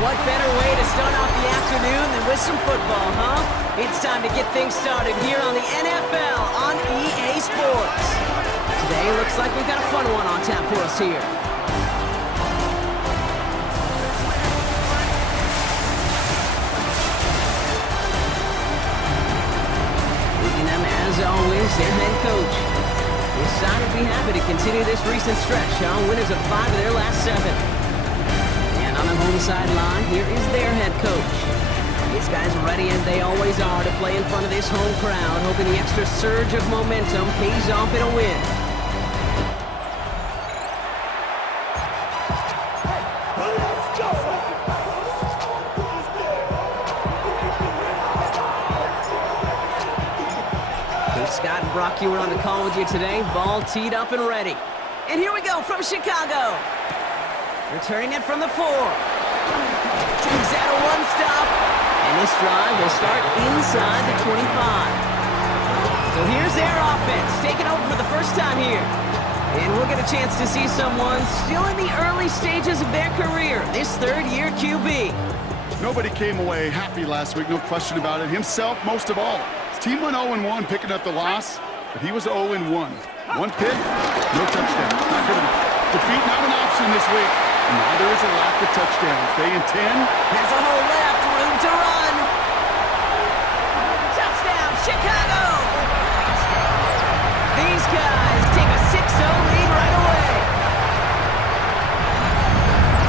What better way to start off the afternoon than with some football, huh? It's time to get things started here on the NFL on EA Sports. Today looks like we've got a fun one on tap for us here. Leading them, as always, their head coach. This side would be happy to continue this recent stretch, huh? Winners of 5 of their last 7. On the home sideline, here is their head coach. These guys are ready as they always are to play in front of this home crowd, hoping the extra surge of momentum pays off in a win. Coach Scott and Brock Ewart on the call with you today. Ball teed up and ready. And here we go from Chicago. Returning it from the 4. Takes out a one-stop. And this drive will start inside the 25. So here's their offense, taking over for the first time here. And we'll get a chance to see someone still in the early stages of their career, this third-year QB. Nobody came away happy last week, no question about it. Himself, most of all. His team went 0-1, picking up the loss, but he was 0-1. One pick, no touchdown. Not good enough. Defeat not an option this week. Neither is a lack of touchdowns. They intend. Has a hole left, room to run. Touchdown, Chicago! These guys take a 6-0 lead right away.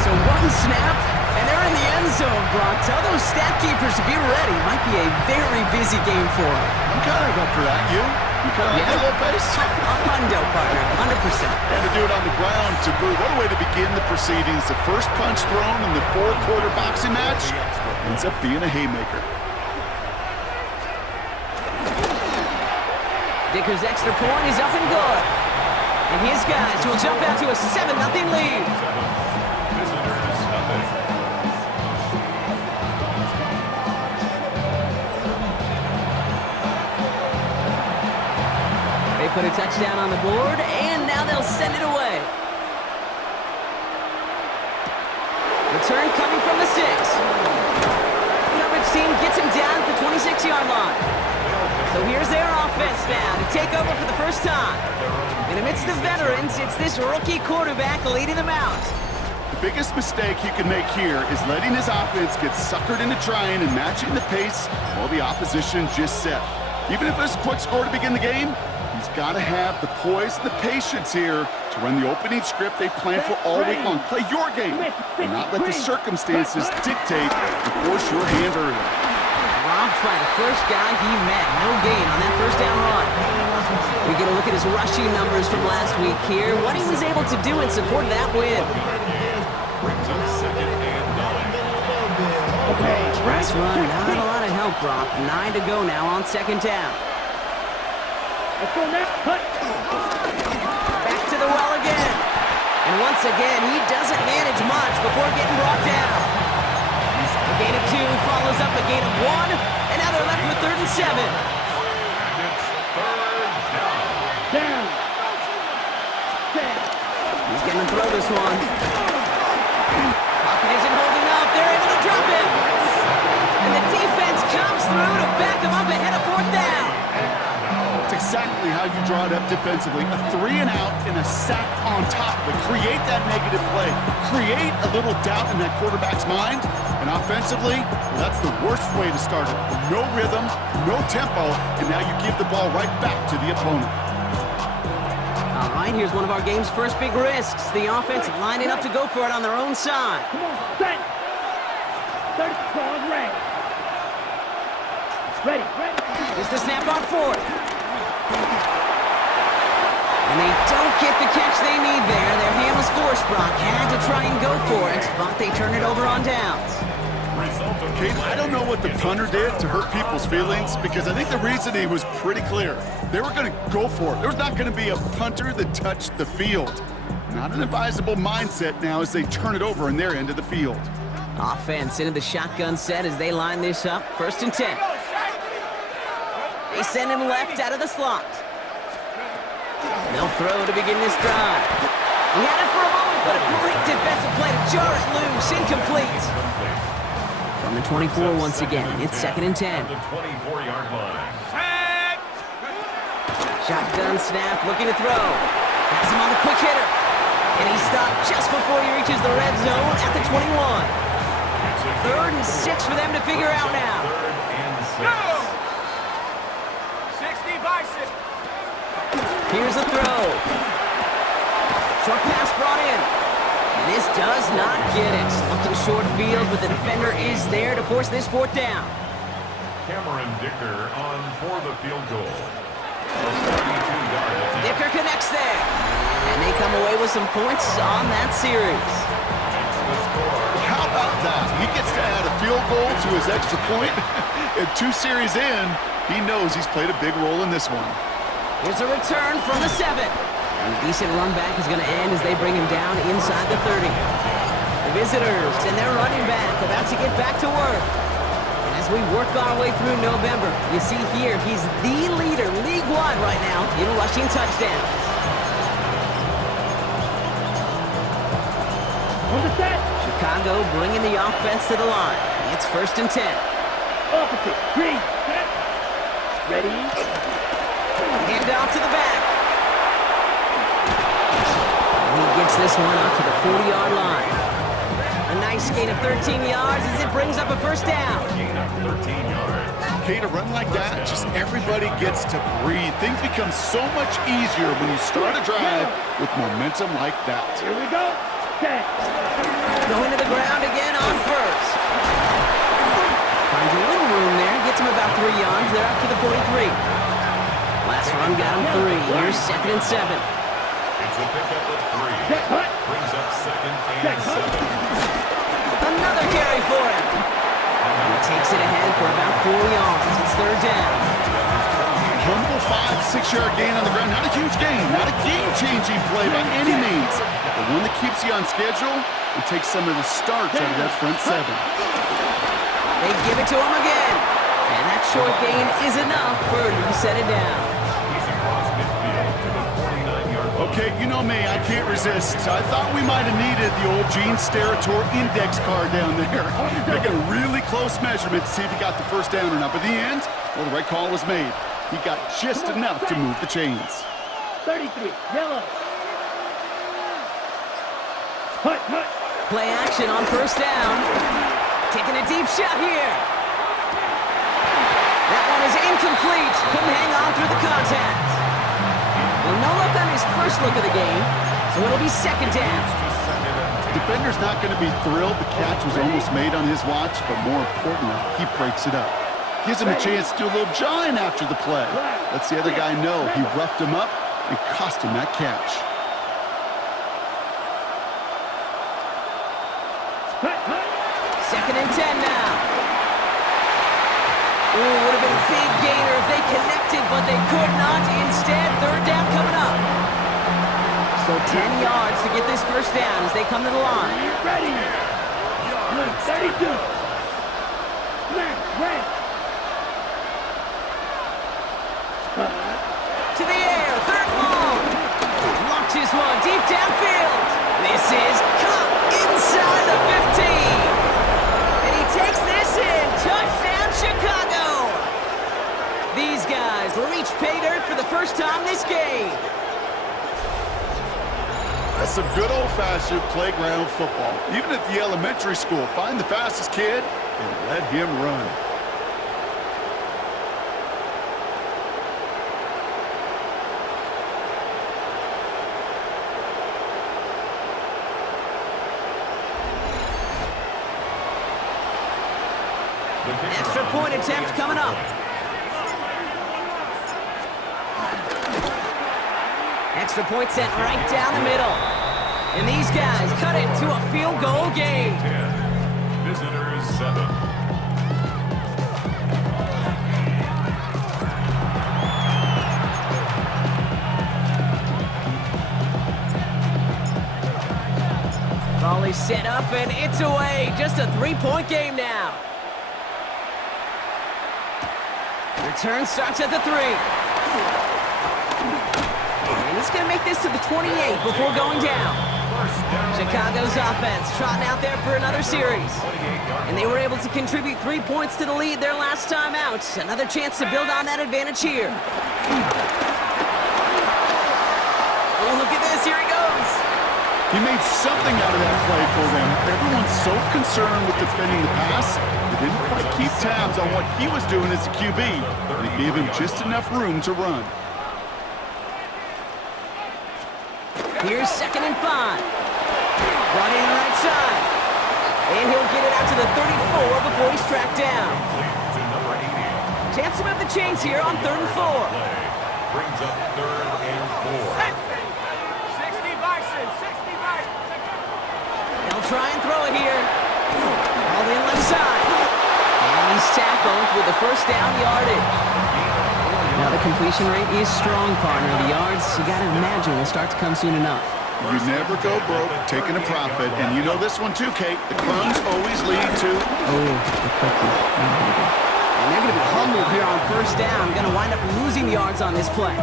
So one snap, and they're in the end zone, Brock. Tell those stat keepers to be ready. Might be a very busy game for them. I'm kind of up for that. You kind of like that little pace? A hundo, partner, 100%. And to do it on the ground, to boot. What a way to begin the proceedings. The first punch thrown in the 4-quarter boxing match ends up being a haymaker. Dicker's extra point is up and good. And his guys will jump out to a 7-0 lead. They put a touchdown on the board, and now they'll send it away. Return coming from the 6. Coverage team gets him down at the 26-yard line. So here's their offense now to take over for the first time. And amidst the veterans, it's this rookie quarterback leading them out. The biggest mistake he can make here is letting his offense get suckered into trying and matching the pace while the opposition just set. Even if it's a quick score to begin the game, he's got to have the poise and the patience here to run the opening script they planned for all week long. Play your game and not let the circumstances dictate and force your hand early. Robbed by the first guy he met. No gain on that first down run. We get a look at his rushing numbers from last week here. What he was able to do in support of that win. Press run, not a lot of help, Brock. 9 to go now on second down. Back to the well again. And once again, he doesn't manage much before getting brought down. A gain of 2 follows up a gain of 1, and now they're left with 3rd and 7. He's going to throw this one. Pocket isn't holding up. They're able to drop it. And the defense comes through to back them up ahead of 4th down. Exactly how you draw it up defensively. A 3-and-out and a sack on top of it. Create that negative play. Create a little doubt in that quarterback's mind. And offensively, well, that's the worst way to start it. No rhythm, no tempo, and now you give the ball right back to the opponent. All right, here's one of our game's first big risks. The offense lining up to go for it on their own side. Come on, set. Third squad ready. Ready. Here's the snap on 4th. And they don't get the catch they need there. Their hand was forced, Brock. Had to try and go for it, but they turn it over on downs. Kate, I don't know what the punter did to hurt people's feelings because I think the reasoning was pretty clear. They were going to go for it. There's not going to be a punter that touched the field. Not an advisable mindset now as they turn it over in their end of the field. Offense into the shotgun set as they line this up. 1st and 10. They send him left out of the slot. They'll throw to begin this drive. He had it for a moment But a great defensive play to jar it loose. Incomplete. From the 24 once again. It's 2nd and 10. The 24-yard line. Shotgun snap, looking to throw. Has him on the quick hitter. And he stopped just before he reaches the red zone at the 21. 3rd and 6 for them to figure out now. 3rd and 6. 60 bicep. Here's a throw. Short pass brought in. And this does not get it. Looking short field, but the defender is there to force this 4th down. Cameron Dicker on for the field goal. 42-yard attempt. Dicker connects there. And they come away with some points on that series. The score. How about that? He gets to add a field goal to his extra point. And 2 series in, he knows he's played a big role in this one. Here's a return from the 7. And a decent run back is going to end as they bring him down inside the 30. The visitors and their running back about to get back to work. And as we work our way through November, you see here he's the leader league-wide right now in rushing touchdowns. On the set. Chicago bringing the offense to the line. It's 1st and 10. Opposite. Green. Set. Ready. Hand off to the back. And he gets this one up to the 40-yard line. A nice gain of 13 yards as it brings up a 1st down. Gain of 13 yards. Okay, to run like that, just everybody gets to breathe. Things become so much easier when you start a drive with momentum like that. Here we go. Set. Going to the ground again on 1st. Finds a little room there. Gets him about 3 yards. They're up to the 43. Last run got him 3. Here's 2nd and 7. It's a pickup of 3. Set. Hut. Brings up 2nd and 7. Another carry for him. And he takes it ahead for about 4 yards. It's 3rd down. Humble 5-6-yard gain on the ground. Not a huge gain, not a game-changing play by any means, but one that keeps you on schedule and takes some of the starch out of that front 7. They give it to him again. And that short gain is enough for a new set of downs. He's across midfield to the 49-yard line. Okay, you know me, I can't resist. I thought we might have needed the old Gene Steratore index card down there. Making a really close measurement to see if he got the 1st down or not. But in the end, well, the right call was made. He got just enough to move the chains. 33. Yellow. Hut. Hut. Play action on 1st down. Taking a deep shot here. That one is incomplete. Couldn't hang on through the contact. Well, no look on his first look of the game, so it'll be 2nd down. Defender's not going to be thrilled the catch was almost made on his watch, but more importantly, he breaks it up. Gives him a chance to do a little jawing after the play. Lets the other guy know he roughed him up and cost him that catch. Hut. Hut. 2nd and 10 now. Ooh, would have been a big gainer if they connected, but they could not. Instead, 3rd down coming up. So 10 yards to get this 1st down as they come to the line. Ready. 32. Left. Right. To the air, 3rd ball. Launches one deep downfield. This is caught inside the 15. And he takes this in. Touchdown, Chicago. These guys will reach pay dirt for the 1st time this game. That's some good old-fashioned playground football. Even at the elementary school, find the fastest kid and let him run. Extra point attempt coming up. Extra point sent right down the middle. And these guys cut it to a field goal game. 10. Visitors 7. Volley set up and it's away. Just a 3-point game now. Return starts at the 3. And he's going to make this to the 28 before going down. Chicago's offense trotting out there for another series. And they were able to contribute 3 points to the lead their last time out. Another chance to build on that advantage here. Oh, look at this. Here he goes. He made something out of that play for them. Everyone's so concerned with defending the pass, they didn't quite keep tabs on what he was doing as a QB. And it gave him just enough room to run. Here's 2nd and 5. Running right side. And he'll get it out to the 34 before he's tracked down. Chance to move the chains here on 3rd and 4. Brings up 3rd and 4. 60 Bison, 60 Bison. They'll try and throw it here. All in left side. And he's tackled with the first down yardage. Now the completion rate is strong, partner. The yards, you got to imagine, will start to come soon enough. You never go broke taking a profit. And you know this one too, Kate. The crumbs always lead to... Oh, the cookie. And they're going to be humbled here on 1st down. Going to wind up losing yards on this play.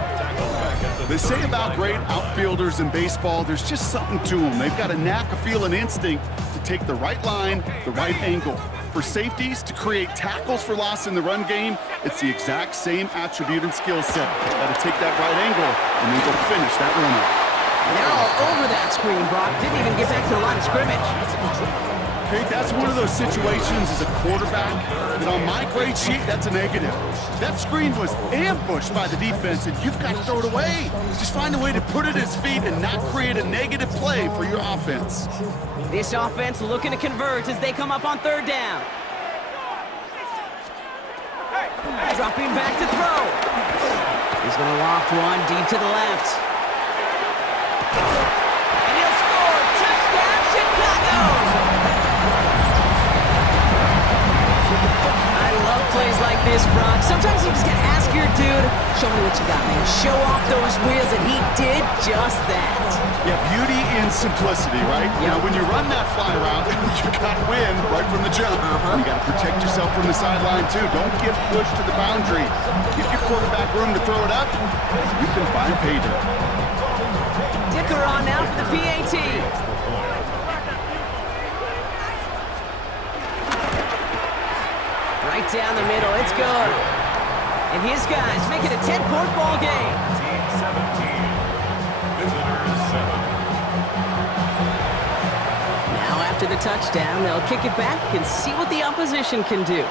They say about great outfielders in baseball, there's just something to them. They've got a knack, a feel, an instinct to take the right line, the right angle. For safeties, to create tackles for loss in the run game, it's the exact same attribute and skill set. Got to take that right angle and then go finish that runner. And they're all over that screen, Brock. Didn't even get back to the line of scrimmage. Kate, that's one of those situations as a quarterback that on my grade sheet, that's a negative. That screen was ambushed by the defense, and you've got to throw it away. Just find a way to put it at his feet and not create a negative play for your offense. This offense looking to convert as they come up on 3rd down. Dropping back to throw. He's going to loft one deep to the left. And he'll score. Touchdown, Chicago! I love plays like this, Brock. Sometimes you just got to ask your dude, show me what you got, man. Show off those wheels, and he did just that. Yeah, beauty in simplicity, right? Yeah. Now, when you run that fly route, you got to win right from the jump. You got to protect yourself from the sideline, too. Don't get pushed to the boundary. Give your quarterback room to throw it up. You can find pay dirt. Dicker on now for the PAT. Right down the middle, it's good. And his guys make it a 10-point ball game. 17. Visitors 7. Now after the touchdown, they'll kick it back and see what the opposition can do.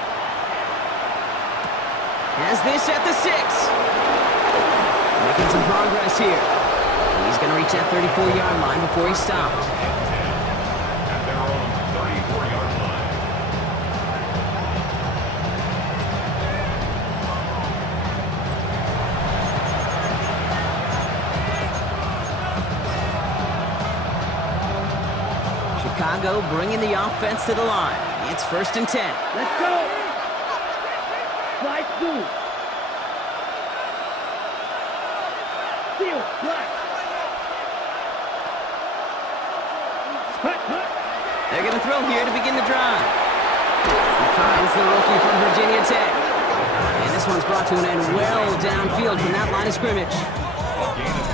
Has this at the 6. Making some progress here. He's going to reach that 34-yard line before he's stopped. At their own 34-yard line. Chicago bringing the offense to the line. It's 1st and 10. Let's go. Slide 2. Seal, black. They're going to throw here to begin the drive. He finds the rookie from Virginia Tech. And this one's brought to an end well downfield from that line of scrimmage.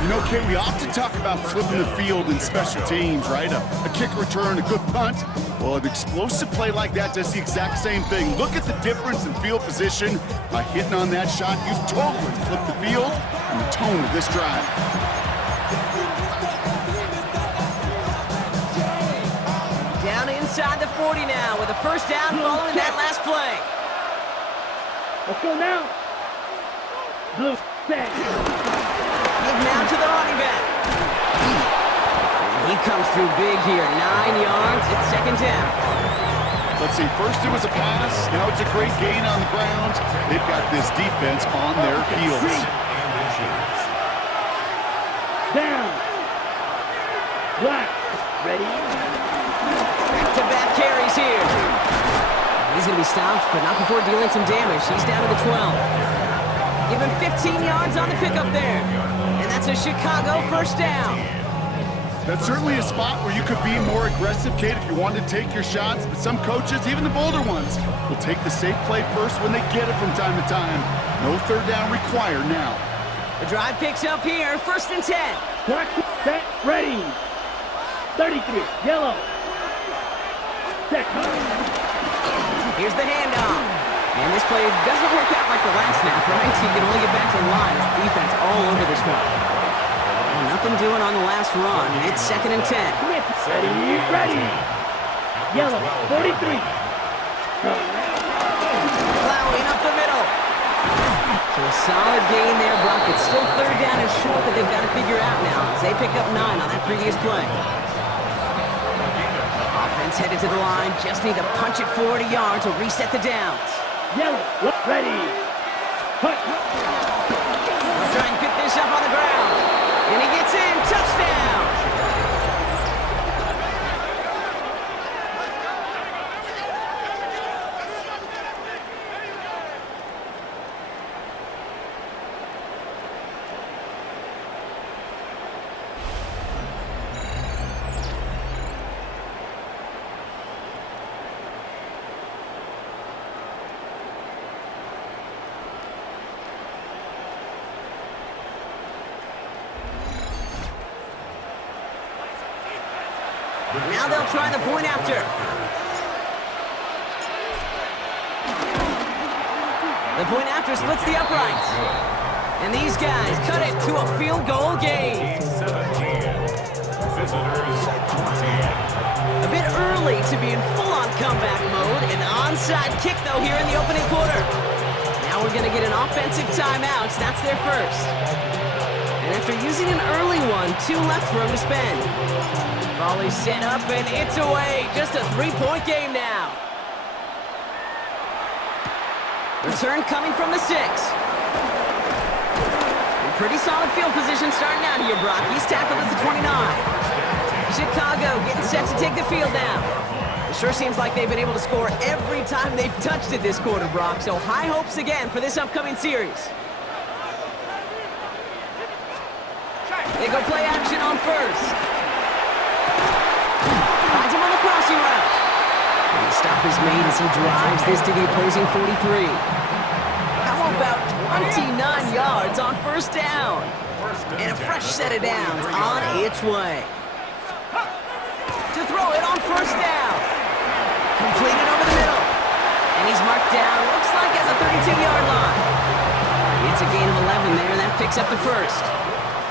You know, Kate, we often talk about flipping the field in special teams, right? A kick return, a good punt. Well, an explosive play like that does the exact same thing. Look at the difference in field position. By hitting on that shot, you've totally flipped the field and the tone of this drive. Down inside the 40 now with a 1st down following that last play. Let's go now. Blue, set. Give now to the running back. And he comes through big here. 9 yards. It's 2nd down. Let's see, first it was a pass. Now it's a great gain on the ground. They've got this defense on their heels. Down. Black. Ready? Back-to-back carries here. He's going to be stopped, but not before dealing some damage. He's down to the 12. Give him 15 yards on the pickup there. And that's a Chicago 1st down. That's certainly a spot where you could be more aggressive, Kate, if you wanted to take your shots. But some coaches, even the bolder ones, will take the safe play first when they get it from time to time. No 3rd down required now. The drive picks up here, 1st and 10. Black, set, ready. 33, yellow. Set. Here's the handoff. And this play doesn't work out like the last snap, right? He can only get back to the line. His defense all over this one. Well, nothing doing on the last run. It's 2nd and 10. Ready, ready. Yellow, 43. Plowing up the middle. So a solid gain there, Brock. It's still 3rd down and short that they've got to figure out now as they pick up 9 on that previous play. Offense headed to the line. Just need to punch it forward a yard to reset the downs. Yellow, ready. Cut. They'll try and pick this up on the ground. And he gets in. Touchdown. Now they'll try the point after. The point after splits the uprights. And these guys cut it to a field goal game. 17. Visitors 20. A bit early to be in full-on comeback mode. An onside kick, though, here in the opening quarter. Now we're going to get an offensive timeout. That's their first. And after using an early one, 2 left for him to spend. Ball is set up, and it's away. Just a 3-point game now. Return coming from the 6. Pretty solid field position starting out here, Brock. He's tackled at the 29. Chicago getting set to take the field down. It sure seems like they've been able to score every time they've touched it this quarter, Brock. So high hopes again for this upcoming series. They go play action on first. Finds him on the crossing route. And the stop is made as he drives this to the opposing 43. How about 29 yards on first down? And a fresh set of downs on its way. To throw it on first down. Completed over the middle. And he's marked down, looks like at the 32-yard line. It's a gain of 11 there, and that picks up the first.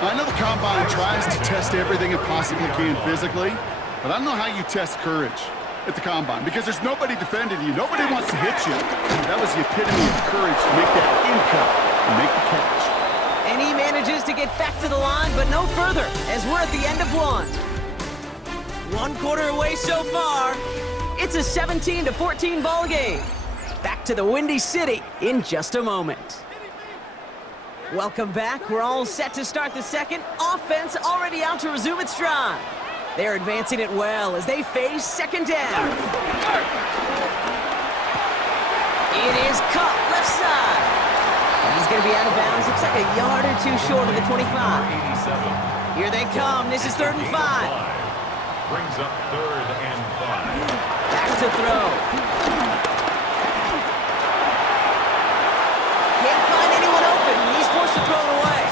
I know the Combine tries to test everything it possibly can physically, but I don't know how you test courage at the Combine, because there's nobody defending you. Nobody wants to hit you. That was the epitome of courage to make that in-cut and make the catch. And he manages to get back to the line, but no further, as we're at the end of one. 1 quarter away so far. It's a 17-14 ball game. Back to the Windy City in just a moment. Welcome back. We're all set to start the second. Offense already out to resume its stride. They're advancing it well as they face second down. It is cut left side. And he's going to be out of bounds. Looks like a yard or 2 short of the 25. 87. Here they come. This is 3rd and 5. Brings up 3rd and 5. Back to throw. Can't find anyone open. He's forced to throw it away.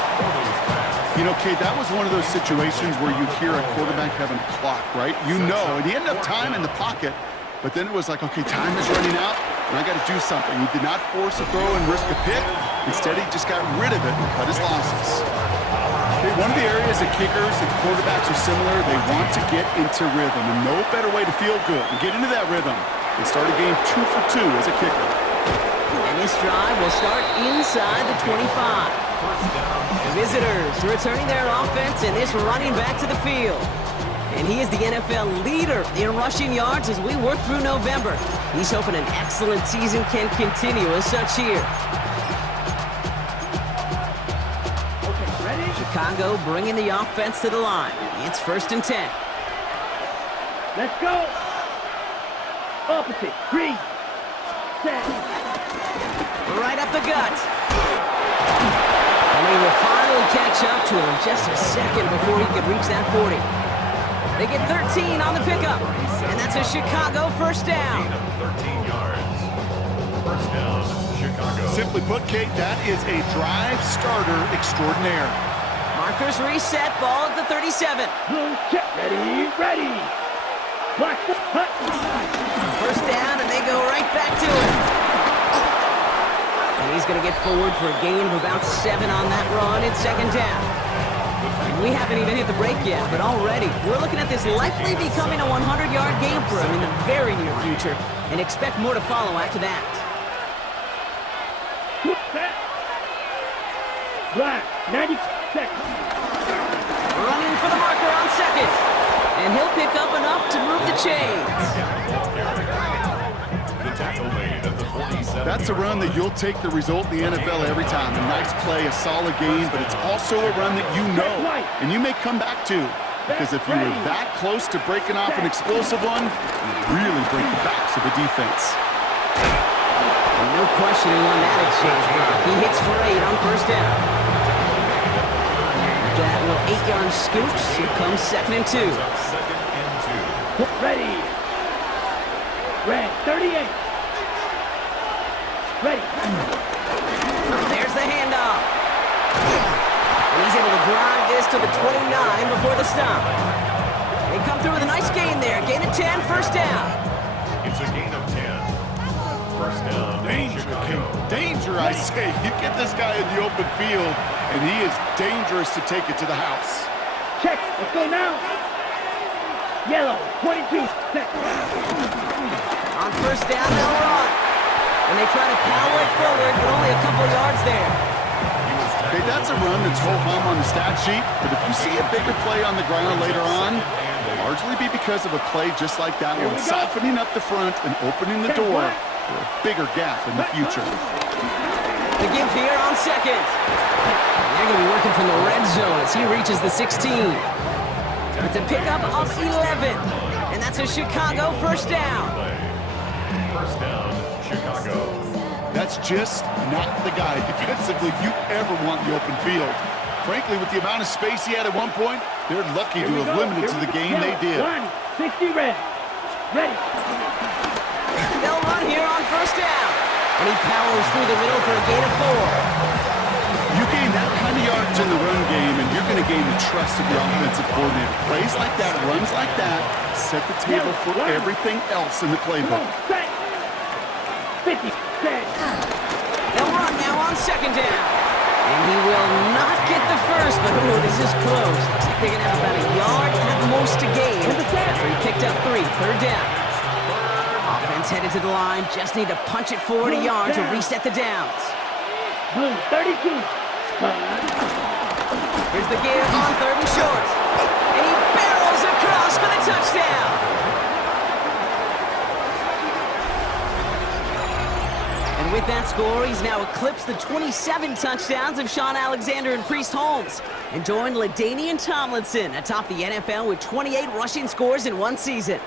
You know, Kate, that was one of those situations where you hear a quarterback having a clock, right? You know, and he ended up time in the pocket, but then it was like, okay, time is running out, and I got to do something. He did not force a throw and risk a pick. Instead, he just got rid of it and cut his losses. Okay, one of the areas that kickers and quarterbacks are similar, they want to get into rhythm, and no better way to feel good and get into that rhythm than start a game 2 for 2 as a kicker. And this drive will start inside the 25. The visitors returning their offense and this running back to the field. And he is the NFL leader in rushing yards as we work through November. He's hoping an excellent season can continue as such here. Okay, ready? Chicago bringing the offense to the line. It's 1st and 10. Let's go. Opposite. 3. Set. Right up the gut. And they will finally catch up to him just a second before he could reach that 40. They get 13 on the pickup, and that's a Chicago first down. 13 yards. First down, Chicago. Simply put, Kate, that is a drive starter extraordinaire. Markers reset, ball at the 37. Blue check. Ready. Black hut. First down, and they go right back to it. And he's going to get forward for a gain of about 7 on that run in second down. And we haven't even hit the break yet, but already we're looking at this likely becoming a 100-yard game for him in the very near future, and expect more to follow after that. Black, 90 seconds. Running for the marker on second. And he'll pick up enough to move the chains. The tackle made at the 47. That's a run that you'll take the result in the NFL every time. A nice play, a solid game, but it's also a run that you know, and you may come back to. Because if you were that close to breaking off an explosive one, you really break the backs of the defense. And no questioning on that exchange, Brock. He hits for 8 on first down. After that little 8-yard scooch, here comes 2nd and 2. Ready. Red, 38. Ready. There's the handoff. And he's able to drive this to the 29 before the stop. They come through with a nice gain there. Gain of 10, first down. It's a gain of 10. First down. Danger, I say. You get this guy in the open field, and he is dangerous to take it to the house. Check. Let's go now. Yellow, 22 seconds. On first down, they'll run. And they try to power it forward, but only a couple yards there. Okay, that's a run that's ho-hum on the stat sheet, but if you see a bigger play on the ground later on, it'll largely be because of a play just like that one, softening up the front and opening the door for a bigger gap in the future. The give here on second. And they're going to be working from the red zone as he reaches the 16. It's a pickup of 11. And that's a Chicago first down. First down, Chicago. That's just not the guy defensively you ever want in the open field. Frankly, with the amount of space he had at one point, they're lucky to have limited to the game they did. 60 red. Ready. They'll run here on first down. And he powers through the middle for a gain of 4. You gain that kind of yardage in the run game, and you're going to gain the trust of the offensive coordinator. Plays like that, runs like that, set the table for everything else in the playbook. 50. They'll run now on second down. And he will not get the first, but ooh, this is close. Looks like they're going to have about a yard at most to gain after he picked up 3, third down. Offense headed to the line, just need to punch it forward a yard to reset the downs. Blue, 32. Here's the give on 3rd and short. And he barrels across for the touchdown. And with that score, he's now eclipsed the 27 touchdowns of Shaun Alexander and Priest Holmes, and joined LaDainian Tomlinson atop the NFL with 28 rushing scores in one season.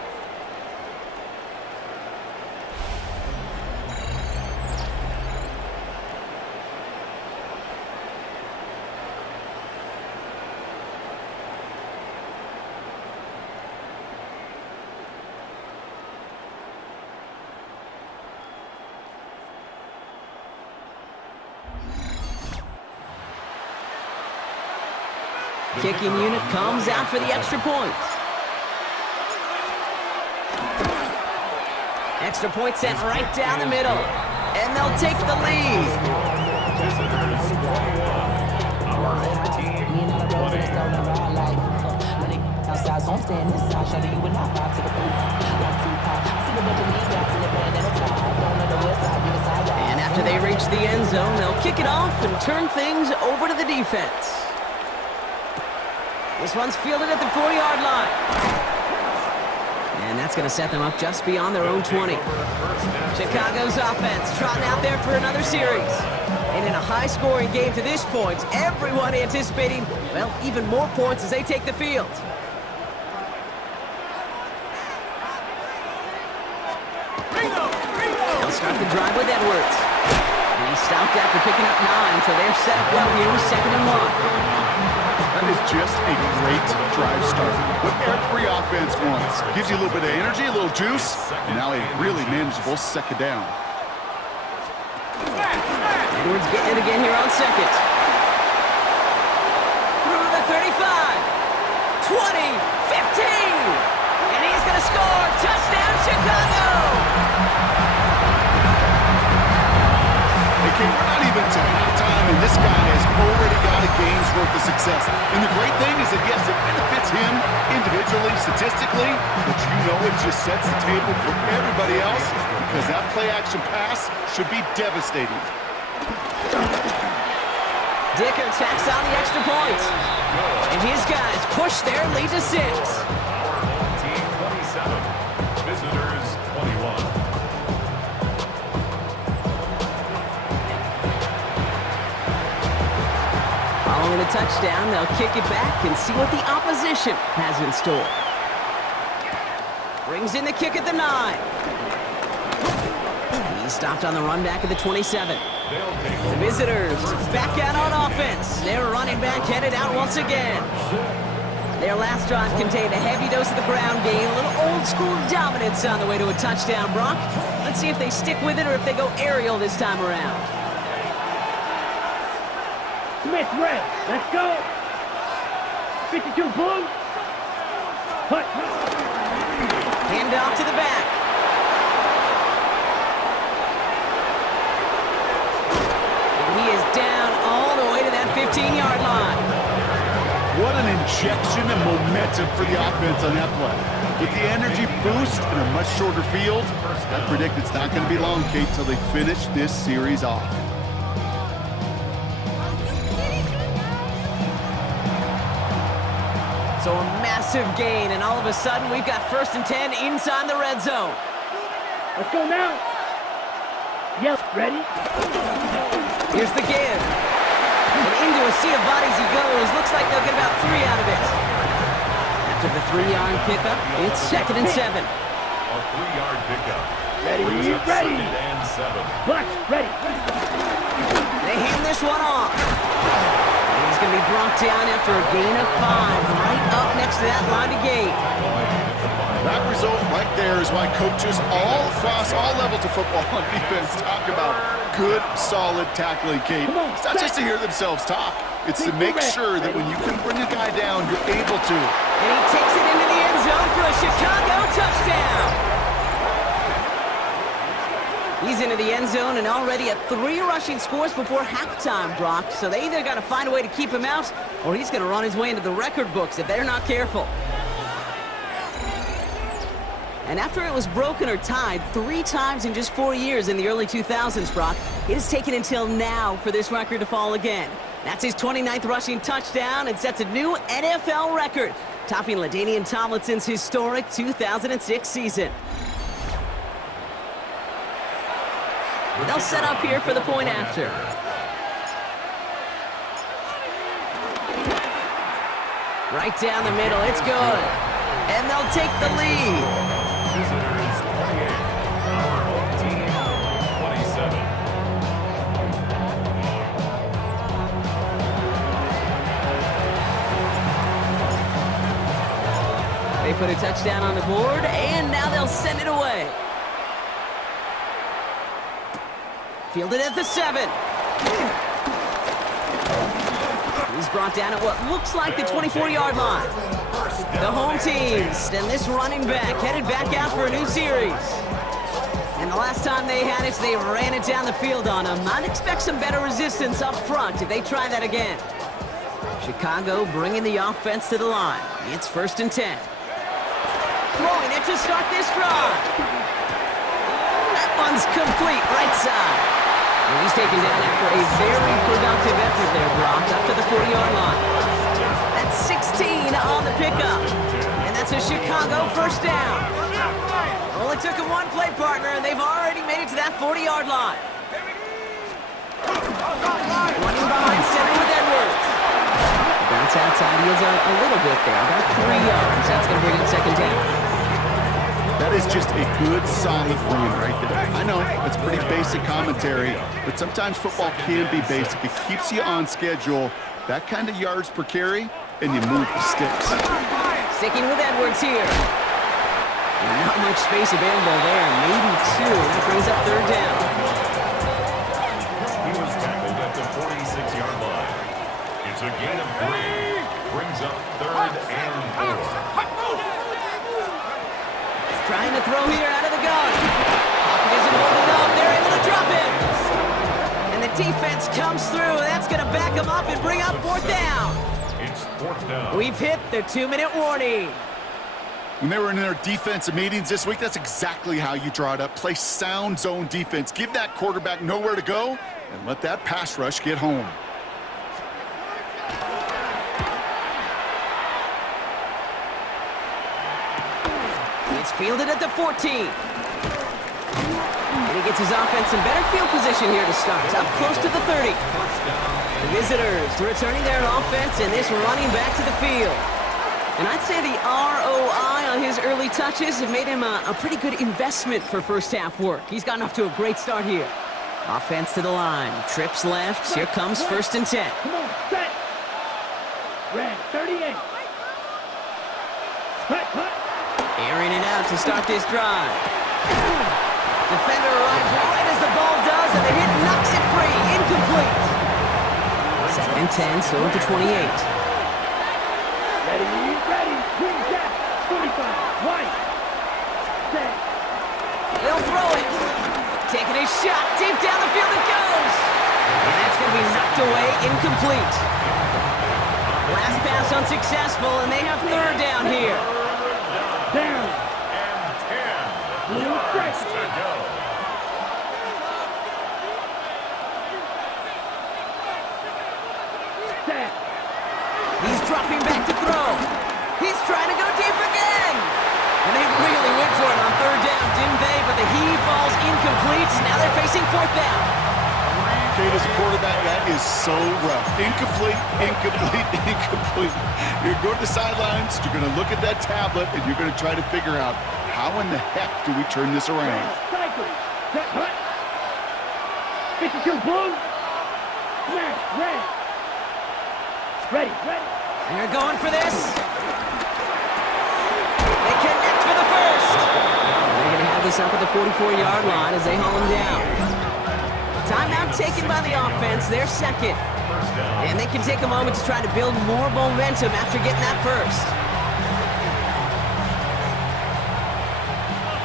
Kicking unit comes out for the extra point. Extra point sent right down the middle. And they'll take the lead. Visitors 21. Our home team 20. And after they reach the end zone, they'll kick it off and turn things over to the defense. This one's fielded at the 4-yard line. And that's going to set them up just beyond their own 20. Chicago's offense trotting out there for another series. And in a high-scoring game to this point, everyone anticipating, well, even more points as they take the field. They'll start the drive with Edwards. And he stopped after picking up 9, so they're set up well here, 2nd and 1. That is just a great drive start. What every offense wants. Gives you a little bit of energy, a little juice, and now a really manageable second down. Edwards getting it again here on second. Through the 20, 15, and he's going to score. Touchdown, Chicago! Okay, we're not even to halftime, and this guy has already got a game's worth of success. And the great thing is that, yes, it benefits him individually, statistically, but you know it just sets the table for everybody else because that play-action pass should be devastating. Dicker tacks on the extra point. And his guys push their lead to 6. Team 27, visitors 21. Following a touchdown, they'll kick it back and see what the opposition has in store. Brings in the kick at the 9. He stopped on the run back at the 27. The visitors back out on offense. Their running back headed out once again. Their last drive contained a heavy dose of the ground game, a little old-school dominance on the way to a touchdown, Brock. Let's see if they stick with it or if they go aerial this time around. Smith red. Let's go. 52 blue. Put. Hand off to the back. He is down all the way to that 15-yard line. What an injection and momentum for the offense on that play. With the energy boost and a much shorter field, I predict it's not going to be long, Kate, till they finish this series off. So a massive gain, and all of a sudden we've got 1st and 10 inside the red zone. Let's go now. Yep, ready? Here's the give. And into a sea of bodies he goes. Looks like they'll get about 3 out of it. After the 3-yard pickup, it's 2nd and 7. A 3-yard pickup. Ready, ready. 2nd and 7. Blocks, ready. They hand this one off. And he's going to be brought down after a gain of 5, right up next to that line of gate. That result right there is why coaches all across all levels of football on defense talk about good, solid tackling, Kate. It's not just to hear themselves talk. It's to make sure that when you can bring a guy down, you're able to. And he takes it into the end zone for a Chicago touchdown. He's into the end zone and already at 3 rushing scores before halftime, Brock. So they either got to find a way to keep him out, or he's going to run his way into the record books if they're not careful. And after it was broken or tied 3 times in just 4 years in the early 2000s, Brock, it has taken until now for this record to fall again. That's his 29th rushing touchdown and sets a new NFL record, topping LaDainian Tomlinson's historic 2006 season. They'll set up here for the point after. Right down the middle, it's good. And they'll take the lead. Visitors 28, our home team 27. They put a touchdown on the board, and now they'll send it away. Fielded at the 7. He's brought down at what looks like the 24-yard line. The home teams and this running back headed back out for a new series. And the last time they had it, they ran it down the field on him. I'd expect some better resistance up front if they try that again. Chicago bringing the offense to the line. It's 1st and 10. Throwing it to start this drive. That one's complete right side. And he's taken down after a very productive effort there, Brock, up to the 40-yard line. That's 16 on the pickup. And that's a Chicago 1st down. Only took him 1 play partner, and they've already made it to that 40-yard line. Running behind center with Edwards. Bounce outside, he is a little bit there, about 3 yards. That's going to bring him 2nd down. That is just a good, solid run right there. I know, it's pretty basic commentary, but sometimes football can be basic. It keeps you on schedule. That kind of yards per carry, and you move the sticks. Sticking with Edwards here. And not much space available there, maybe 2. That brings up 3rd down. He was tackled at the 46-yard line. It's a gain of 3. Brings up 3rd and 4. Trying to throw here out of the gun. Pocket isn't holding up. They're able to drop it. And the defense comes through. That's going to back them up and bring up 4th down. It's 4th down. We've hit the 2-minute warning. When they were in their defensive meetings this week, that's exactly how you draw it up. Play sound zone defense. Give that quarterback nowhere to go and let that pass rush get home. It's fielded at the 14. And he gets his offense in better field position here to start. Up close to the 30. The visitors returning their offense and this running back to the field. And I'd say the ROI on his early touches have made him a pretty good investment for first half work. He's gotten off to a great start here. Offense to the line. Trips left. Here comes 1st and 10. Come on, set. Red, 38. Cut. Airing it out to start this drive. Defender arrives right as the ball does, and the hit knocks it free. Incomplete. 2nd and 10, so at the 28. Ready. Green jack. 45. White. Set. They'll throw it. Taking a shot. Deep down the field it goes. And that's going to be knocked away. Incomplete. Last pass unsuccessful, and they have 3rd down here. Down. And 10 yards to go. Set. He's dropping back to throw. He's trying to go deep again. And they really went for it on 3rd down, didn't they? But the heave falls incomplete. Now they're facing 4th down. Kate, as a quarterback, that is so rough. Incomplete. You're going to the sidelines, you're going to look at that tablet, and you're going to try to figure out how in the heck do we turn this around. Cycle. Set. Hut. 52 blue. Smash. Red. Ready. They're going for this. They connect for the first. They're going to have this up at the 44-yard line as they haul him down. Timeout taken by the offense, their 2nd. And they can take a moment to try to build more momentum after getting that first.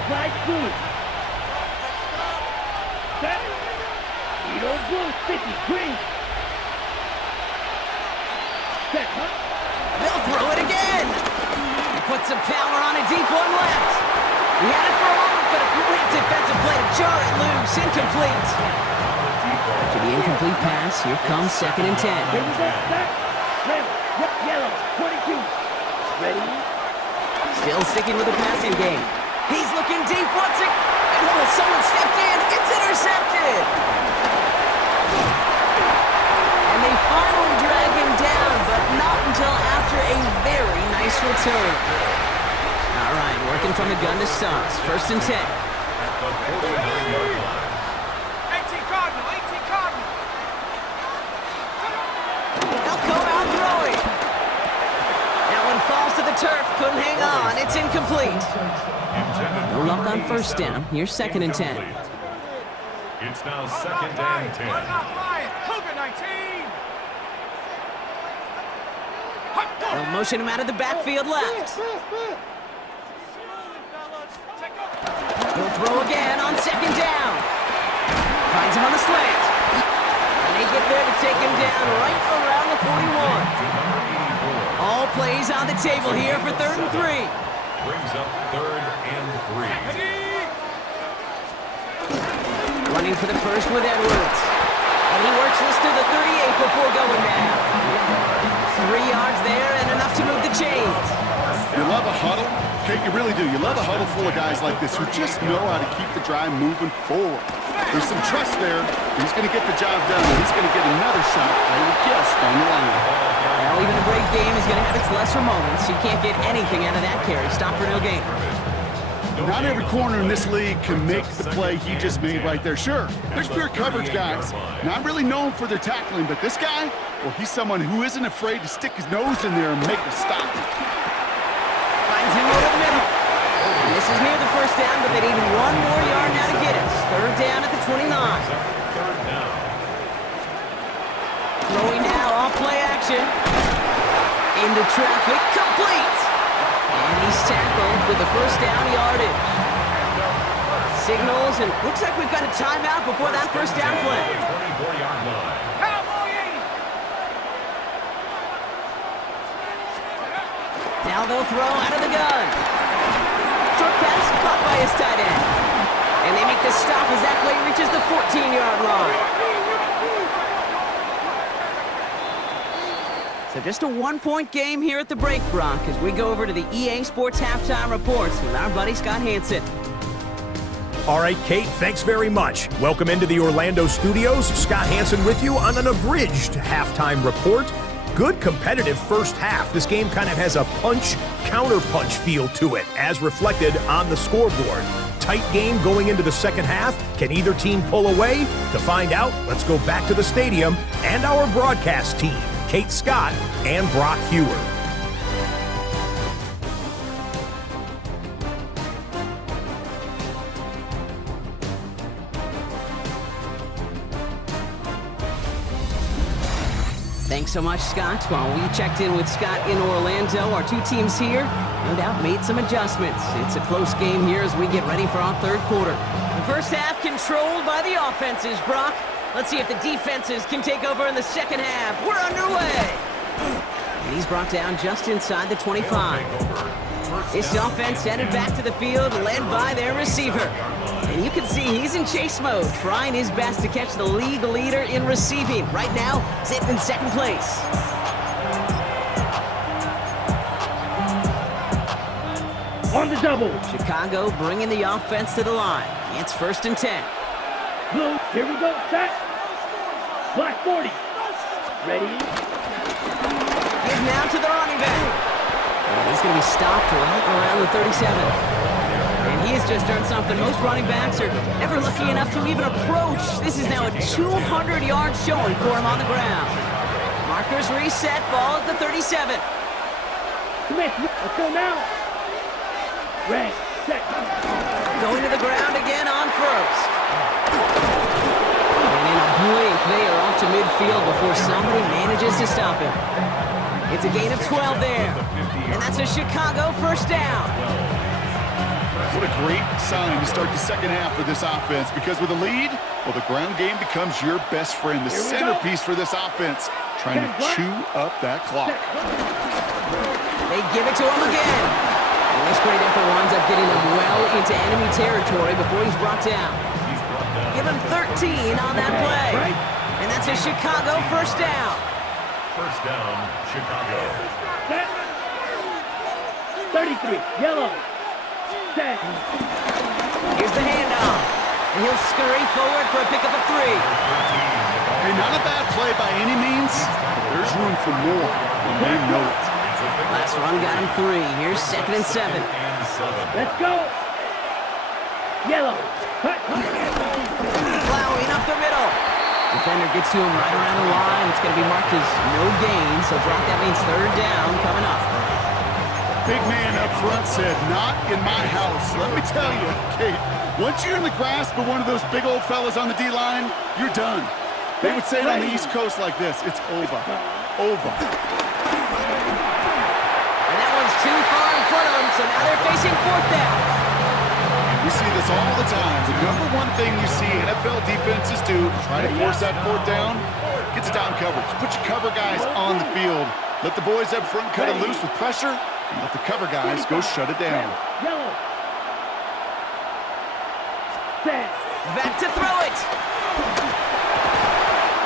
Slide blue. Set. Edo blue. 50. Green. Set. Hut. They'll throw it again. He puts some power on a deep one left. He had it for a moment, but a great defensive play to jar it loose. Incomplete. After the incomplete pass, here comes 2nd and 10. Here we go. Set. Yellow. 22. Ready. Still sticking with the passing game. He's looking deep once again. Oh, someone stepped in. It's intercepted. And they finally drag him down, but not until after a very nice return. All right, working from the gun to start. 1st and 10. At the 49-yard line. 18 Cardinal. They'll come out throwing. That one falls to the turf. Couldn't hang on. It's incomplete. No luck on 1st down. Here's 2nd and 10. It's now 2nd and 10. Cougar 19. They'll motion him out of the backfield left. He'll throw again on 2nd down. Finds him on the slant. And they get there to take him down right around the 41. All plays on the table here for 3rd and 3. Brings up 3rd and 3. Running for the first with Edwards. And he works this to the 38 before going down. 3 yards there and enough to move the chains. You love a huddle? Kate, you really do. You love a huddle full of guys like this who just know how to keep the drive moving forward. There's some trust there. He's going to get the job done. He's going to get another shot, I would guess, down the line. Well, even a great game is going to have its lesser moments. You can't get anything out of that carry. Stop for no gain. Not every corner in this league can make the play he just made right there. Sure, there's pure coverage guys, not really known for their tackling, but this guy, well, he's someone who isn't afraid to stick his nose in there and make a stop. Finds him over the middle. And this is near the 1st down, but they need 1 more yard now to get it. 3rd down at the 29. Throwing now off play action. Into traffic, complete! And he's tackled with the first down yardage. Signals, and looks like we've got a timeout before that first down play. 24-yard line. Now they'll throw out of the gun. Short pass caught by his tight end. And they make the stop as that play reaches the 14-yard line. So just a one-point game here at the break, Brock, as we go over to the EA Sports Halftime Reports with our buddy Scott Hansen. All right, Kate, thanks very much. Welcome into the Orlando studios. Scott Hansen with you on an abridged halftime report. Good competitive first half. This game kind of has a punch-counter-punch feel to it, as reflected on the scoreboard. Tight game going into the second half. Can either team pull away? To find out, let's go back to the stadium and our broadcast team, Kate Scott and Brock Hewer. Thanks so much, Scott. While we checked in with Scott in Orlando, our two teams here no doubt made some adjustments. It's a close game here as we get ready for our third quarter. The first half controlled by the offenses, Brock. Let's see if the defenses can take over in the second half. We're underway. And he's brought down just inside the 25. This offense headed back to the field, led by their receiver. And you can see he's in chase mode, trying his best to catch the league leader in receiving. Right now, sitting in second place. On the double. Chicago bringing the offense to the line. It's 1st and 10. Blue, here we go, set. Black 40. Ready? Give now to the running back. And he's going to be stopped right around the 37. And he has just done something most running backs are never lucky enough to even approach. This is now a 200-yard showing for him on the ground. Markers reset, ball at the 37. Smith, let's go now. Red, set. Going to the ground again on first. And in a blink, they are off to midfield before somebody manages to stop him. It's a gain of 12 there. And that's a Chicago first down. What a great sign to start the second half for this offense, because with a lead, well, the ground game becomes your best friend, the centerpiece for this offense, trying to chew up that clock. They give it to him again. And this great effort winds up getting them well into enemy territory before he's brought down. Give him 13 on that play. And that's a Chicago first down. First down, Chicago. 33, yellow. Set. Here's the handoff. And he'll scurry forward for a pickup of 3. Hey, not a bad play by any means, but there's room for more, and they know it. Last run got him 3. Here's 2nd and 7. Let's go. Yellow. Plowing up the middle. Defender gets to him right around the line. It's going to be marked as no gain, so Brock, that means 3rd down coming up. Big man up front said, not in my house. Let me tell you, Kate, once you're in the grasp of one of those big old fellas on the D-line, you're done. They would say it on the East Coast like this, it's over. Over. And that one's too far in front of them, so now they're facing 4th down. We see this all the time. The number one thing you see NFL defenses do to try to force that 4th down, gets down coverage. Put your cover guys on the field. Let the boys up front cut it loose with pressure, and let the cover guys go shut it down. Yellow. Set. Back to throw it.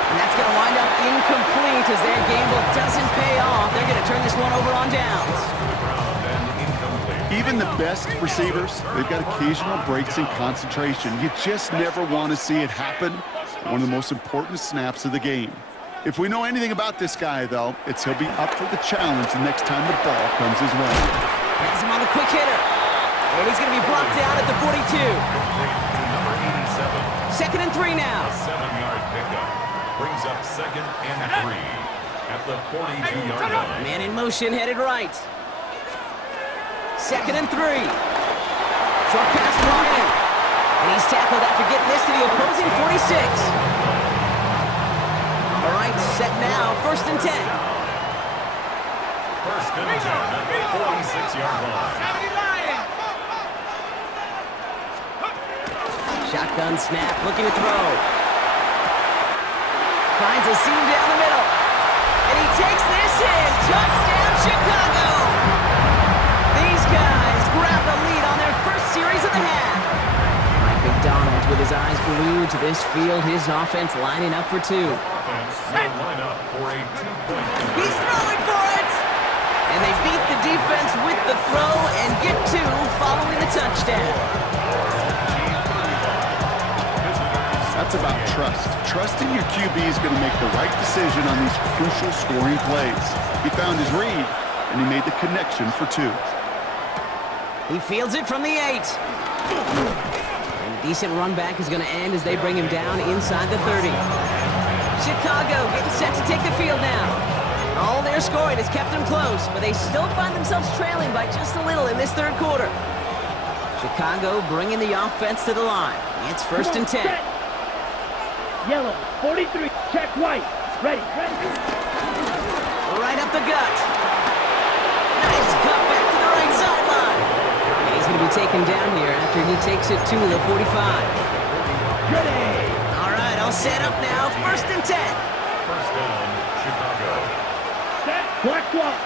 And that's going to wind up incomplete as their gamble doesn't pay off. They're going to turn this one over on downs. Even the best receivers, they've got occasional breaks in concentration. You just never want to see it happen. One of the most important snaps of the game. If we know anything about this guy, though, it's he'll be up for the challenge the next time the ball comes his way. Has him on the quick hitter. And he's going to be brought down at the 42. 2nd and 3 now. 7-yard pickup brings up 2nd and 3 at the 42-yard line. Man in motion, headed right. 2nd and 3. Short pass brought in. And he's tackled after getting this to the opposing 46. All right, set now, 1st and 10. First and 10 at the 46-yard line. 70 Lions. Shotgun snap, looking to throw. Finds a seam down the middle. And he takes this in. Touchdown, Chicago! These guys grab the lead on their first series of the half. Mike McDonald with his eyes glued to this field. His offense lining up for two. Offense will line up for a 2-point conversion. He's throwing for it! And they beat the defense with the throw and get two following the touchdown. That's about trust. Trusting your QB is going to make the right decision on these crucial scoring plays. He found his read, and he made the connection for two. He fields it from the 8. And a decent run back is going to end as they bring him down inside the 30. Chicago getting set to take the field now. All their scoring has kept them close, but they still find themselves trailing by just a little in this third quarter. Chicago bringing the offense to the line. It's first and 10. Yellow, 43, check white. Ready. Right up the gut. Nice cut back to the right sideline. And he's going to be taken down here after he takes it to the 45. Ready. All right, all set up now. First and 10. First down, Chicago. Set. Black swap.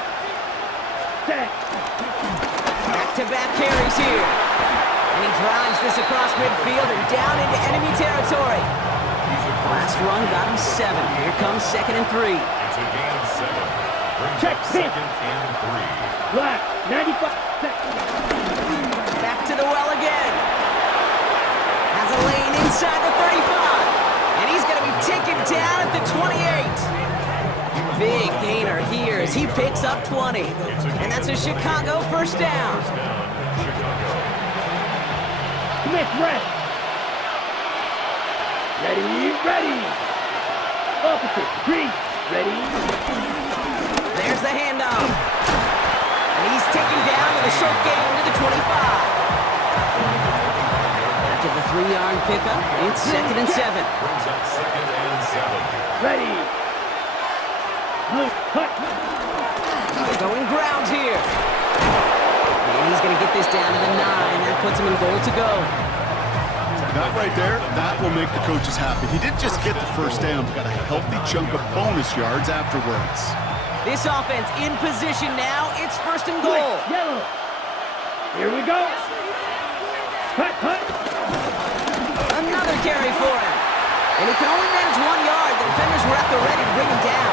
Set. Back-to-back carries here. And he drives this across midfield and down into enemy territory. Last run got him 7. Here comes second and 3. It's a gain of 7. Brings Check, up hit. second and 3. Black, 95. Set. Back to the well again. Has a lane inside the 35. And he's going to be taken down at the 28. Big gainer here as he picks up 20. And that's a Chicago first down. First down, Chicago. Smith, rest. Ready. Opposite, green, ready. There's the handoff. And he's taken down with a short gain to the 25. After the 3-yard pickup, it's second and 7. Brings up second and 7. Ready. Blue, cut. Going ground here. And he's going to get this down to the 9. That puts him in goal to go. That right there, that will make the coaches happy. He didn't just get the first down, but got a healthy chunk of bonus yards afterwards. This offense in position now. It's first and goal. Yellow. Here we go. Cut. Another carry for him. And he can only manage 1 yard. The defenders were at the ready to bring him down.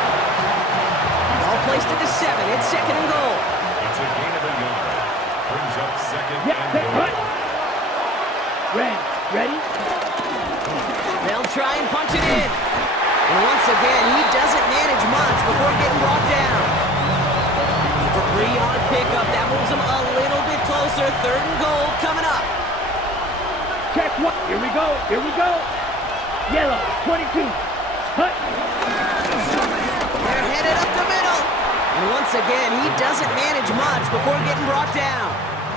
Ball placed at the 7. It's second and goal. It's a gain of a yard. Brings up second Yeah, and set, goal. cut. Ready. They'll try and punch it in. And once again, he doesn't manage much before getting brought down. It's a 3-yard pickup. That moves him a little bit closer. Third and goal coming up. Check one. Here we go. Yellow, 22. Cut. They're headed up the middle. And once again, he doesn't manage much before getting brought down.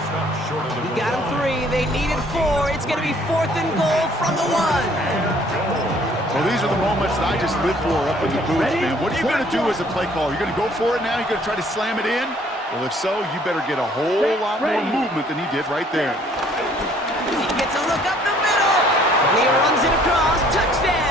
Stop short of the He got him 3. They needed 4. It's going to be fourth and goal from the 1. Well, these are the moments that I just live for up in the booth, man. What are you going to do as a play caller? You're going to go for it now? You're going to try to slam it in? Well, if so, you better get a whole lot more movement than he did right there. He gets a look up the middle. And he runs it across. Touchdown.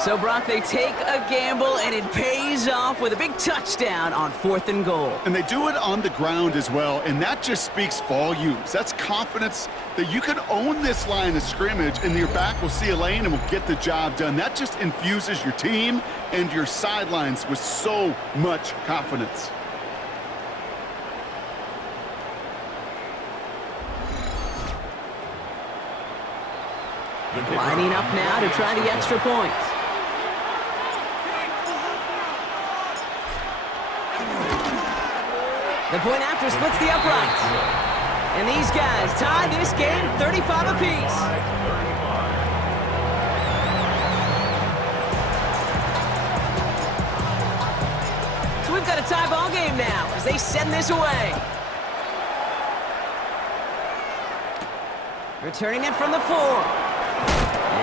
So, Brock, they take a gamble, and it pays off with a big touchdown on fourth and goal. And they do it on the ground as well, and that just speaks volumes. That's confidence that you can own this line of scrimmage, and your back will see a lane and will get the job done. That just infuses your team and your sidelines with so much confidence. Lining up now to try the extra point. The point after splits the uprights. And these guys tie this game 35 apiece. So we've got a tie ball game now as they send this away. Returning it from the 4.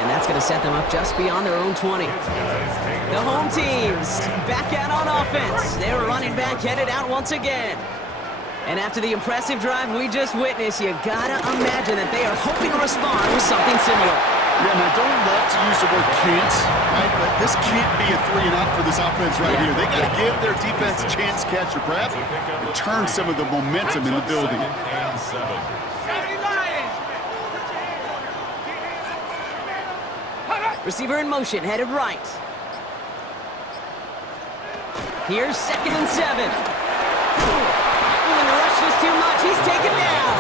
And that's going to set them up just beyond their own 20. The home teams back out on offense. Their running back headed out once again. And after the impressive drive we just witnessed, you gotta imagine that they are hoping to respond with something similar. Yeah, and I don't love to use the word can't, right? But this can't be a 3-and-out for this offense right here. They got to give their defense a chance to catch their breath and turn some of the momentum in the building. Receiver in motion, headed right. Here's 2nd and 7. When the rush was too much, he's taken down.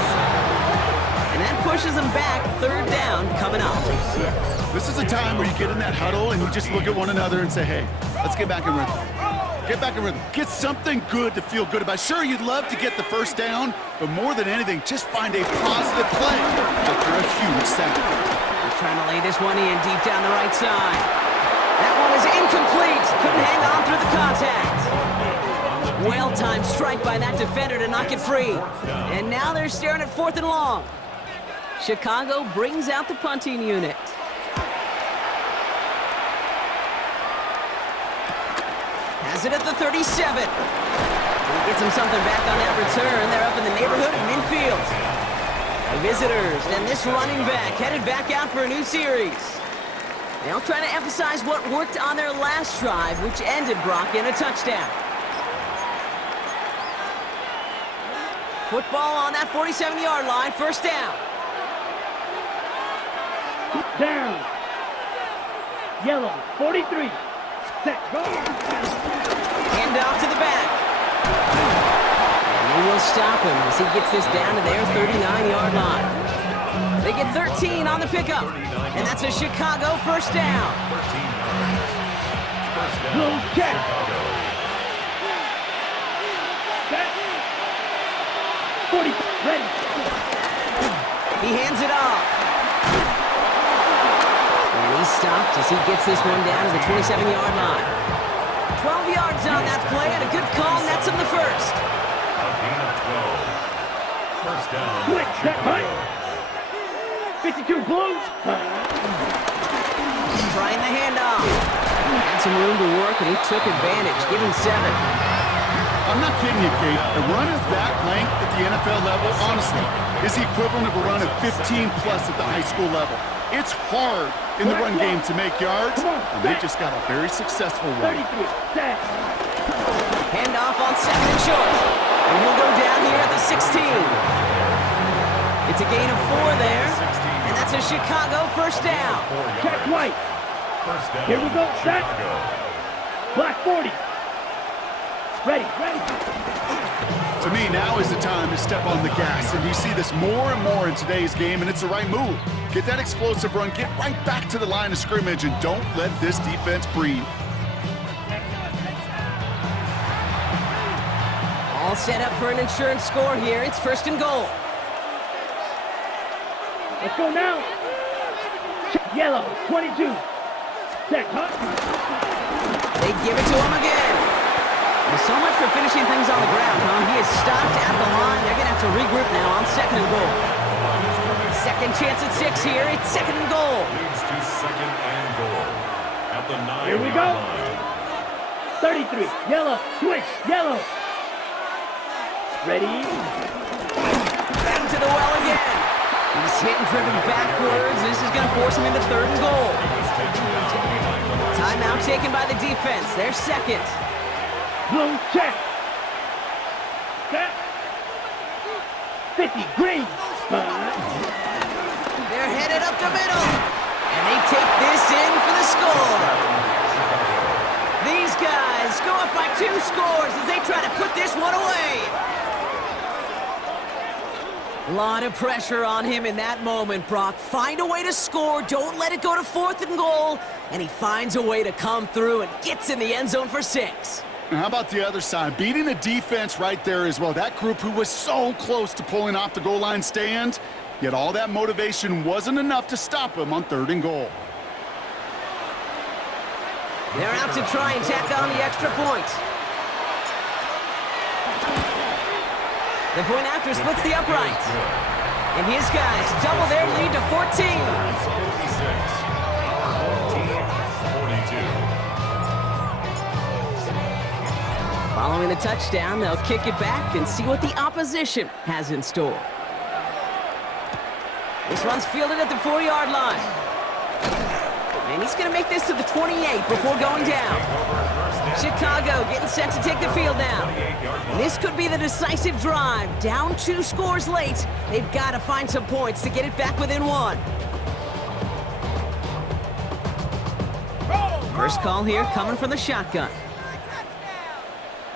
And that pushes him back. 3rd down coming up. This is a time where you get in that huddle and you just look at one another and say, hey, let's get back in rhythm. Get back in rhythm. Get something good to feel good about. Sure, you'd love to get the 1st down, but more than anything, just find a positive play after a huge sack. He's trying to lay this one in deep down the right side. That one is incomplete. Couldn't hang on through the contact. Well-timed strike by that defender to knock it free. And now they're staring at 4th and long. Chicago brings out the punting unit. Has it at the 37. He gets him something back on that return. They're up in the neighborhood of midfield. The visitors and this running back headed back out for a new series. They'll try to emphasize what worked on their last drive, which ended, Brock, in a touchdown. Football on that 47-yard line, 1st down. Down. Yellow, 43. Set, go. Hand off to the back. And they will stop him as he gets this down to their 39-yard line. They get 13 on the pickup. And that's a Chicago 1st down. Blue check. Set. 40, ready. He hands it off. And he's stopped as he gets this one down to the 27-yard line. 12 yards on that play and a good call nets him the 1st. First down. Quick, set, right. 52 blue. Trying the handoff. Had some room to work and he took advantage, giving 7. I'm not kidding you, Kate. A run of that length at the NFL level, honestly, is the equivalent of a run of 15-plus at the high school level. It's hard in the run game to make yards, and they just got a very successful run. 33, set. Handoff on 2nd and short. And he'll go down here at the 16. It's a gain of 4 there. And that's a Chicago 1st down. Check white. First down. Here we go, set. Black 40. Ready, ready. To me, now is the time to step on the gas, and you see this more and more in today's game, and it's the right move. Get that explosive run, get right back to the line of scrimmage, and don't let this defense breathe. All set up for an insurance score here. It's 1st and goal. Let's go now. Yellow, 22. Set, huh? They give it to him again. Well, so much for finishing things on the ground, huh? He is stopped at the line. They're going to have to regroup now on 2nd and goal. Second chance at 6 here. It's 2nd and goal. Leads to 2nd and goal. At the 9-yard Here we go. line. 33. Yellow, switch, yellow. Ready? Back to the well again. He's hit and driven backwards. This is going to force him into 3rd and goal. Timeout taken by the defense. They're 2nd. Blue check. Set. 50 green. They're headed up the middle. And they take this in for the score. These guys go up by 2 scores as they try to put this one away. A lot of pressure on him in that moment, Brock. Find a way to score. Don't let it go to 4th and goal. And he finds a way to come through and gets in the end zone for 6. And how about the other side? Beating the defense right there as well. That group who was so close to pulling off the goal line stand, yet all that motivation wasn't enough to stop him on 3rd and goal. They're out to try and tack on the extra point. The point after splits the uprights. And his guys double their lead to 14. Following the touchdown, they'll kick it back and see what the opposition has in store. This one's fielded at the 4-yard line. And he's going to make this to the 28 before going down. Chicago getting set to take the field now. This could be the decisive drive. Down 2 scores late. They've got to find some points to get it back within 1. First call here coming from the shotgun.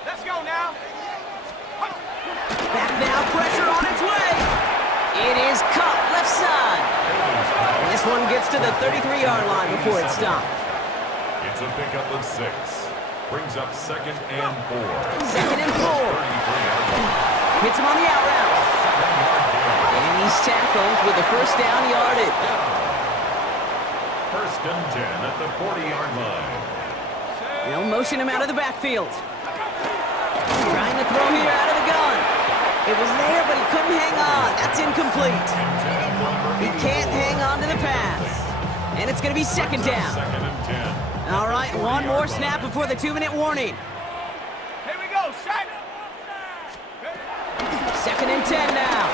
Let's go now. Back now, pressure on its way. It is caught left side. And this one gets to the 33-yard line before it's stopped. It's a pickup of 6. Brings up 2nd and 4. 2nd and 4. Hits him on the out route. And he's tackled with the first down yardage. 1st and 10 at the 40-yard line. They'll motion him out of the backfield. Trying to throw here out of the gun. It was there, but he couldn't hang on. That's incomplete. He can't hang on to the pass. And it's going to be 2nd down. 2nd and 10. All right, one more snap before the 2-minute warning. Here we go, set. 2nd and 10 now.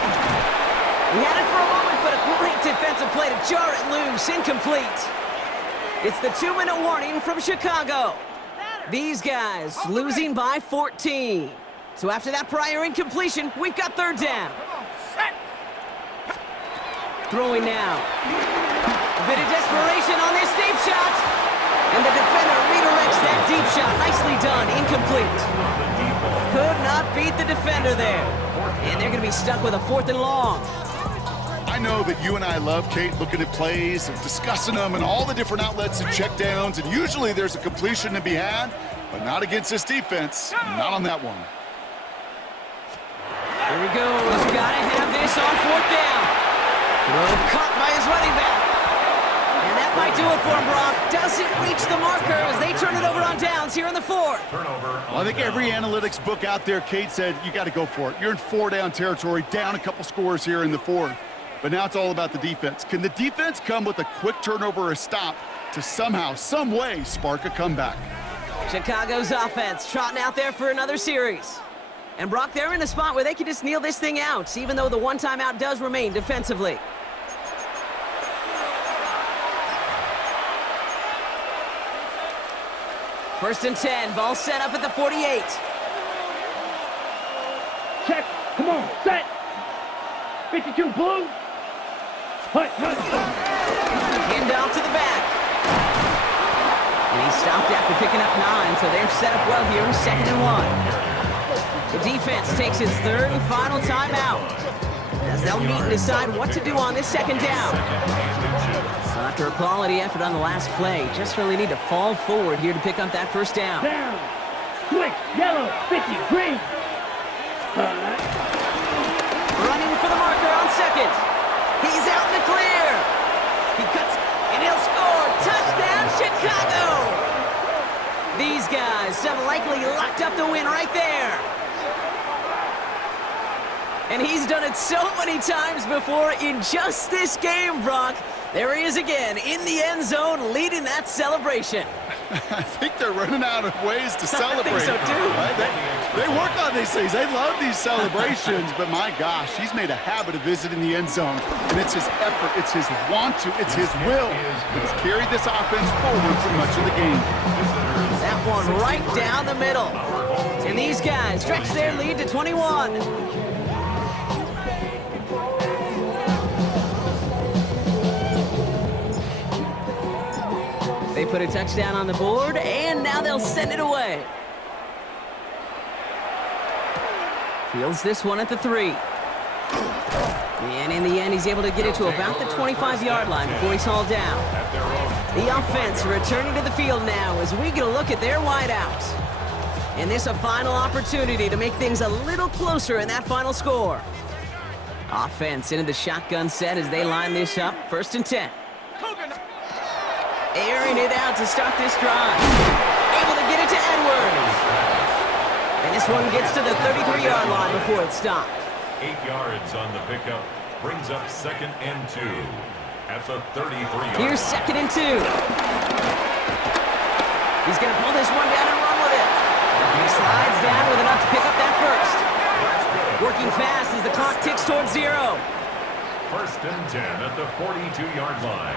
We had it for a moment, but a great defensive play to jar it loose. Incomplete. It's the 2-minute warning from Chicago. These guys losing by 14. So after that prior incompletion, we've got 3rd down. Throwing now. A bit of desperation on this deep shot. And the defender redirects that deep shot. Nicely done. Incomplete. Could not beat the defender there. And they're going to be stuck with a 4th and long. I know that you and I love, Kate, looking at plays and discussing them and all the different outlets and checkdowns, and usually there's a completion to be had, but not against this defense. Not on that one. Here he goes. Got to have this on 4th down. Throw caught by his running back. And that might do it for him, Brock. Doesn't reach the marker as they turn it over on downs here in the 4th. Well, I think every analytics book out there, Kate, said you got to go for it. You're in 4-down territory, down a couple scores here in the 4th. But now it's all about the defense. Can the defense come with a quick turnover or a stop to somehow, some way, spark a comeback? Chicago's offense trotting out there for another series. And Brock, they're in a spot where they can just kneel this thing out, even though the one timeout does remain defensively. First and 10, ball set up at the 48. Check. Come on, set. 52 blue. Hut. Hand off to the back. And he stopped after picking up 9, so they're set up well here in 2nd and 1. The defense takes its 3rd and final timeout, as they'll meet and decide what to do on this 2nd down. So after a quality effort on the last play, just really need to fall forward here to pick up that 1st down. Down. Switch. Yellow. 50. Green. Running for the marker on 2nd. He's out in the clear. He cuts, and he'll score. Touchdown, Chicago! These guys have likely locked up the win right there. And he's done it so many times before in just this game, Brock. There he is again in the end zone leading that celebration. I think they're running out of ways to celebrate. I think so too. Right? They work on these things. They love these celebrations, but my gosh, he's made a habit of visiting the end zone. And it's his effort, it's his want to, it's his will. He's carried this offense forward for much of the game. That one right down the middle. And these guys stretch their lead to 21. They put a touchdown on the board, and now they'll send it away. Fields this one at the 3. And in the end, he's able to get it to about the 25-yard line before he's hauled down. The offense returning to the field now as we get a look at their wideouts. And this a final opportunity to make things a little closer in that final score. Offense into the shotgun set as they line this up. 1st and 10. Airing it out to start this drive. Able to get it to Edwards. And this one gets to the 33-yard line before it's stopped. 8 yards on the pickup. Brings up 2nd and 2 at the 33-yard line. Here's 2nd and 2. He's going to pull this one down and run with it. He slides down with enough to pick up that first. Working fast as the clock ticks towards 0. First and 10 at the 42-yard line.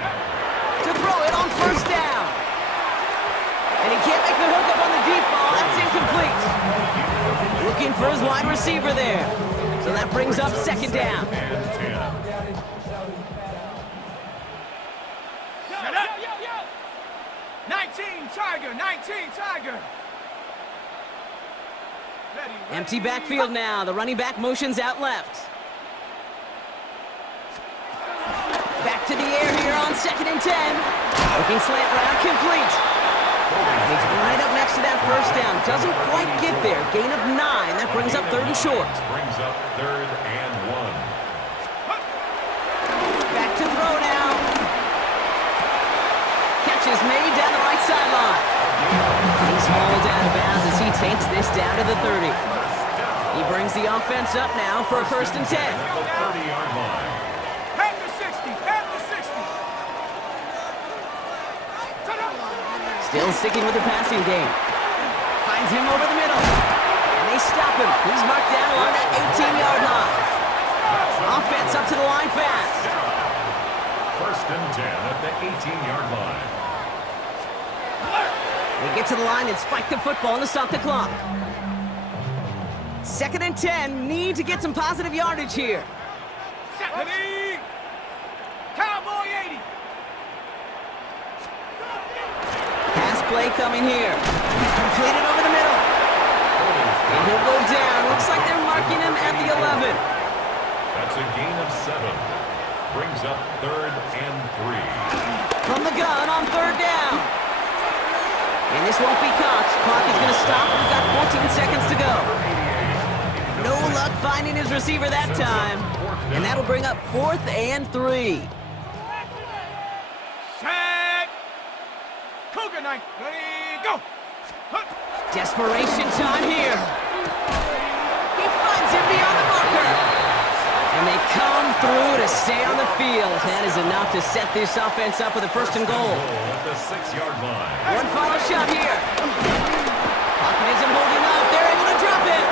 To throw it on first down. And he can't make the hook up on the deep ball. That's incomplete. Looking for his wide receiver there. So that brings up second down. And 10. Shut up. 19 Tiger, 19 Tiger. Empty backfield now. The running back motions out left. Back to the air here on second and 10. Looking slant route complete. He's right up next to that first down. Doesn't quite get there. Gain of 9. That brings up third and short. Brings up third and 1. Back to throw now. Catch is made down the right sideline. He's hauled out of bounds as he takes this down to the 30. He brings the offense up now for a first and 10. The 30-yard line. Head to 60, head to 60. Still sticking with the passing game. Finds him over the middle. And they stop him. He's marked down along that 18-yard line. Offense up to the line fast. First and 10 at the 18-yard line. They get to the line and spike the football to stop the clock. Second and 10. Need to get some positive yardage here. Ready. Cowboy 80. Pass play coming here. Completed over the middle. And he'll go down. Looks like they're marking him at the 11. That's a gain of 7. Brings up third and 3. From the gun on third down. And this won't be caught. Clock is going to stop. We've got 14 seconds to go. No luck finding his receiver that time. And that'll bring up 4th and 3. Set. Cougar 9. Ready, go. Desperation time here. He finds him beyond the marker. And they come through to stay on the field. That is enough to set this offense up with a first and goal. At the 6-yard line. One final shot here. Pocket isn't holding up. They're able to drop it.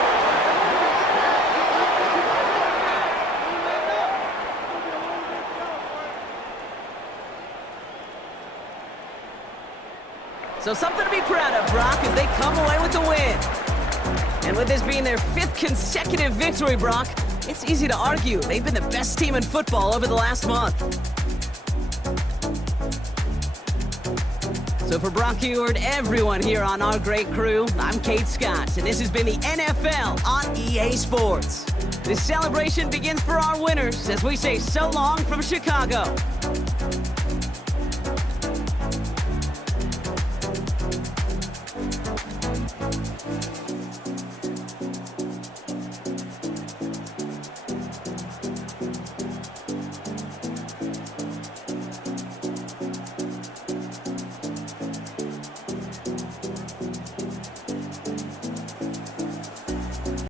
So something to be proud of, Brock, as they come away with the win. And with this being their 5th consecutive victory, Brock, it's easy to argue they've been the best team in football over the last month. So for Brock Eward, everyone here on our great crew, I'm Kate Scott, and this has been the NFL on EA Sports. This celebration begins for our winners as we say so long from Chicago.